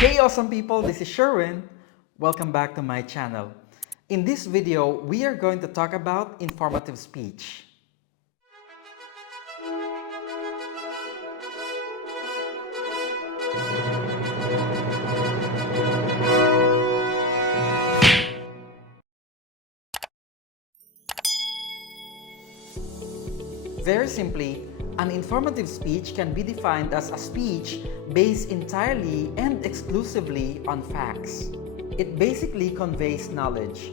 Hey awesome people, this is Sherwin. Welcome back to my channel. In this video, we are going to talk about informative speech. Very simply, an informative speech can be defined as a speech based entirely and exclusively on facts. It basically conveys knowledge.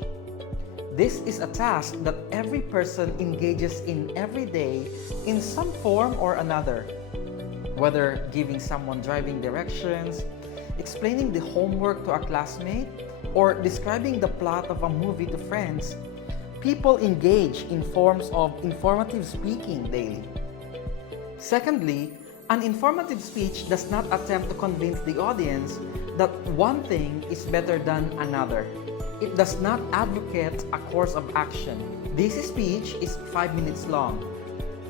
This is a task that every person engages in every day in some form or another. Whether giving someone driving directions, explaining the homework to a classmate, or describing the plot of a movie to friends, people engage in forms of informative speaking daily. Secondly, an informative speech does not attempt to convince the audience that one thing is better than another. It does not advocate a course of action. This speech is 5 minutes long.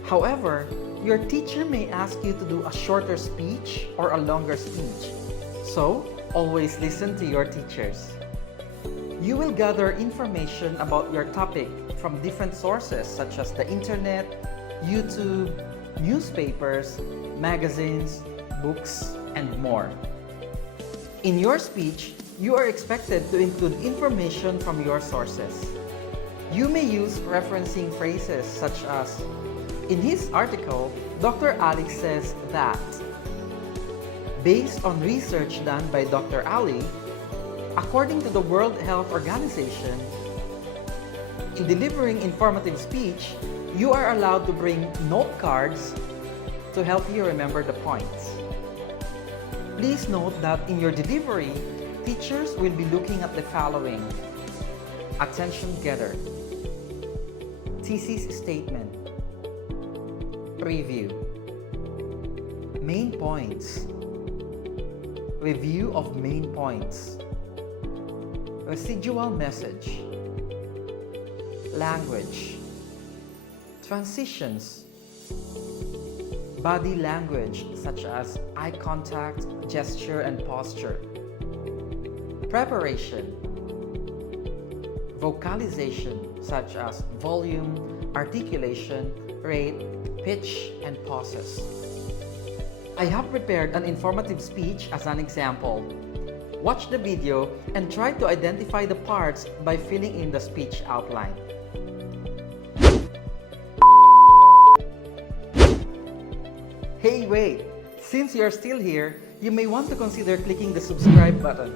However, your teacher may ask you to do a shorter speech or a longer speech. So, always listen to your teachers. You will gather information about your topic from different sources such as the internet, YouTube, newspapers, magazines, books, and more. In your speech, you are expected to include information from your sources. You may use referencing phrases such as, in his article, Dr. Alex says that. Based on research done by Dr. Ali, according to the World Health Organization, in delivering informative speech, you are allowed to bring note cards to help you remember the points. Please note that in your delivery, teachers will be looking at the following. Attention getter, thesis statement, preview, main points, review of main points, residual message, language, transitions, body language such as eye contact, gesture, and posture, preparation, vocalization such as volume, articulation, rate, pitch, and pauses. I have prepared an informative speech as an example. Watch the video and try to identify the parts by filling in the speech outline. Hey, wait! Since you're still here, you may want to consider clicking the subscribe button.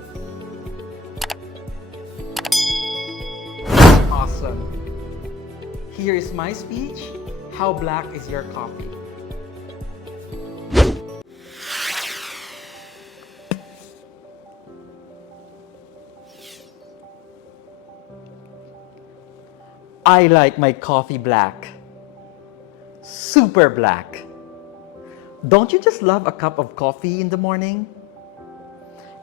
Awesome! Here is my speech. How black is your coffee? I like my coffee black. Super black. Don't you just love a cup of coffee in the morning?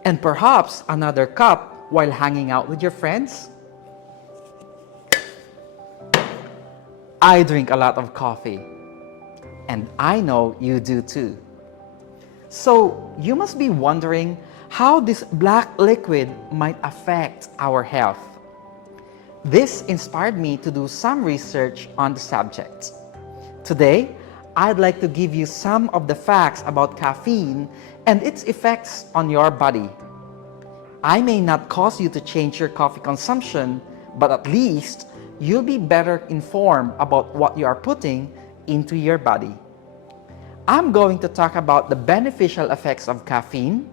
And perhaps another cup while hanging out with your friends? I drink a lot of coffee. And I know you do too. So you must be wondering how this black liquid might affect our health. This inspired me to do some research on the subject. Today, I'd like to give you some of the facts about caffeine and its effects on your body. I may not cause you to change your coffee consumption, but at least you'll be better informed about what you are putting into your body. I'm going to talk about the beneficial effects of caffeine,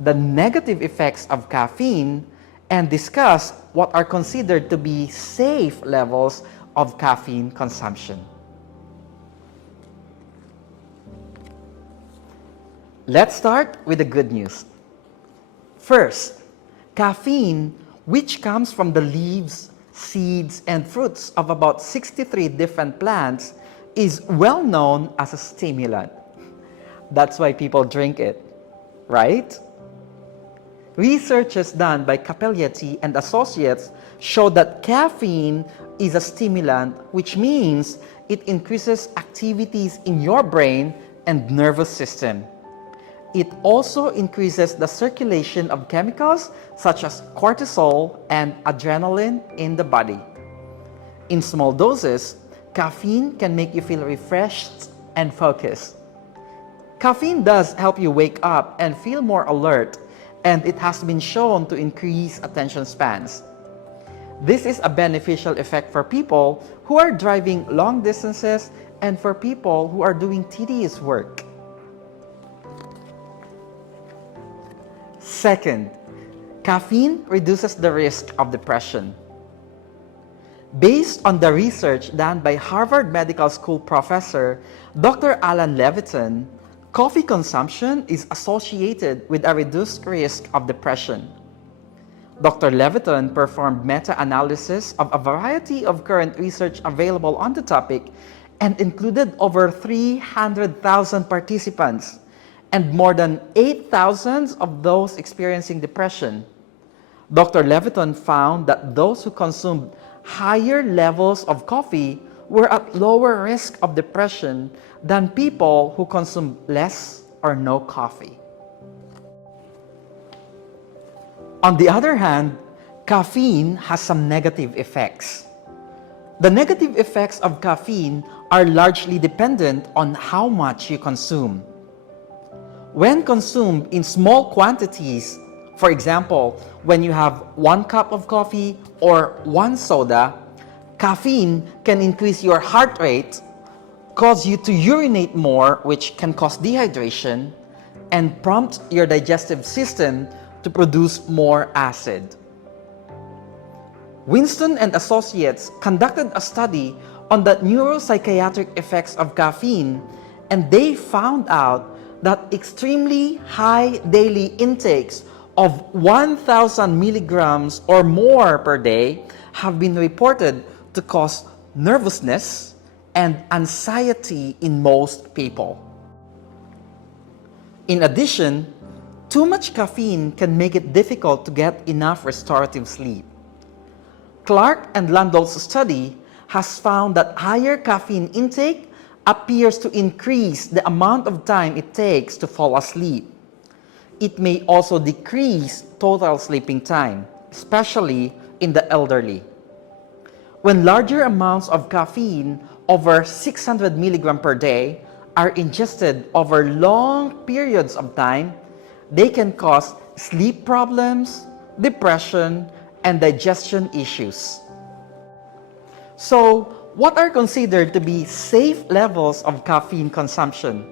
the negative effects of caffeine, and discuss what are considered to be safe levels of caffeine consumption. Let's start with the good news. First, caffeine, which comes from the leaves, seeds, and fruits of about 63 different plants, is well known as a stimulant. That's why people drink it, right? Researches done by Capelletti and Associates show that caffeine is a stimulant, which means it increases activities in your brain and nervous system. It also increases the circulation of chemicals such as cortisol and adrenaline in the body. In small doses, caffeine can make you feel refreshed and focused. Caffeine does help you wake up and feel more alert, and it has been shown to increase attention spans. This is a beneficial effect for people who are driving long distances and for people who are doing tedious work. Second, caffeine reduces the risk of depression. Based on the research done by Harvard Medical School professor Dr. Alan Levitin, coffee consumption is associated with a reduced risk of depression. Dr. Levitin performed meta-analysis of a variety of current research available on the topic and included over 300,000 participants and more than 8,000 of those experiencing depression. Dr. Levitin found that those who consumed higher levels of coffee were at lower risk of depression than people who consumed less or no coffee. On the other hand, caffeine has some negative effects. The negative effects of caffeine are largely dependent on how much you consume. When consumed in small quantities, for example, when you have 1 cup of coffee or 1 soda, caffeine can increase your heart rate, cause you to urinate more, which can cause dehydration, and prompt your digestive system to produce more acid. Winston and Associates conducted a study on the neuropsychiatric effects of caffeine, and they found out that extremely high daily intakes of 1,000 milligrams or more per day have been reported to cause nervousness and anxiety in most people. In addition, too much caffeine can make it difficult to get enough restorative sleep. Clark and Landau's study has found that higher caffeine intake appears to increase the amount of time it takes to fall asleep. It may also decrease total sleeping time, especially in the elderly. When larger amounts of caffeine, over 600 milligrams per day, are ingested over long periods of time, they can cause sleep problems, depression, and digestion issues. So, what are considered to be safe levels of caffeine consumption?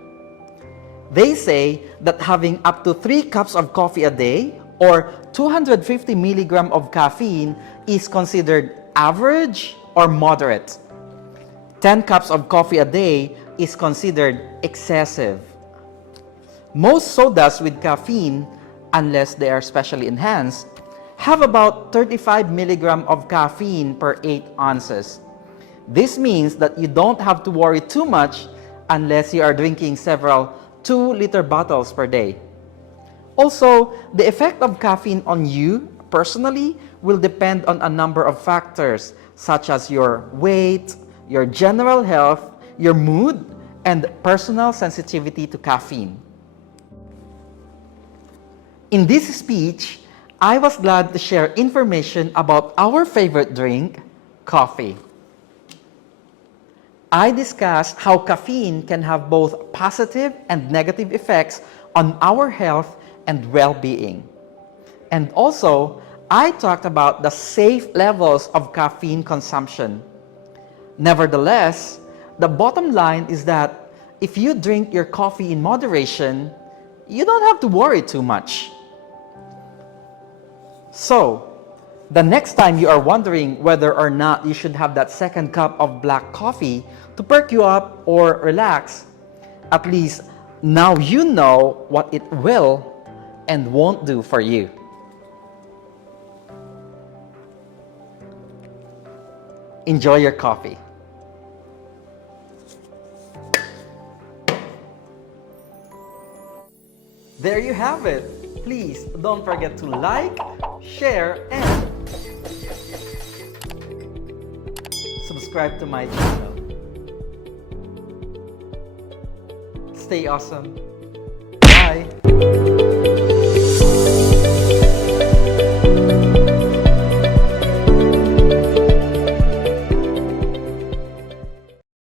They say that having up to 3 cups of coffee a day or 250 milligrams of caffeine is considered average or moderate. 10 cups of coffee a day is considered excessive. Most sodas with caffeine, unless they are specially enhanced, have about 35 milligrams of caffeine per 8 ounces. This means that you don't have to worry too much unless you are drinking several 2-liter bottles per day. Also, the effect of caffeine on you personally will depend on a number of factors such as your weight, your general health, your mood, and personal sensitivity to caffeine. In this speech, I was glad to share information about our favorite drink, coffee. I discussed how caffeine can have both positive and negative effects on our health and well-being. And also, I talked about the safe levels of caffeine consumption. Nevertheless, the bottom line is that if you drink your coffee in moderation, you don't have to worry too much. So, the next time you are wondering whether or not you should have that second cup of black coffee to perk you up or relax, at least now you know what it will and won't do for you. Enjoy your coffee. There you have it. Please don't forget to like, share, and subscribe to my channel. Stay awesome.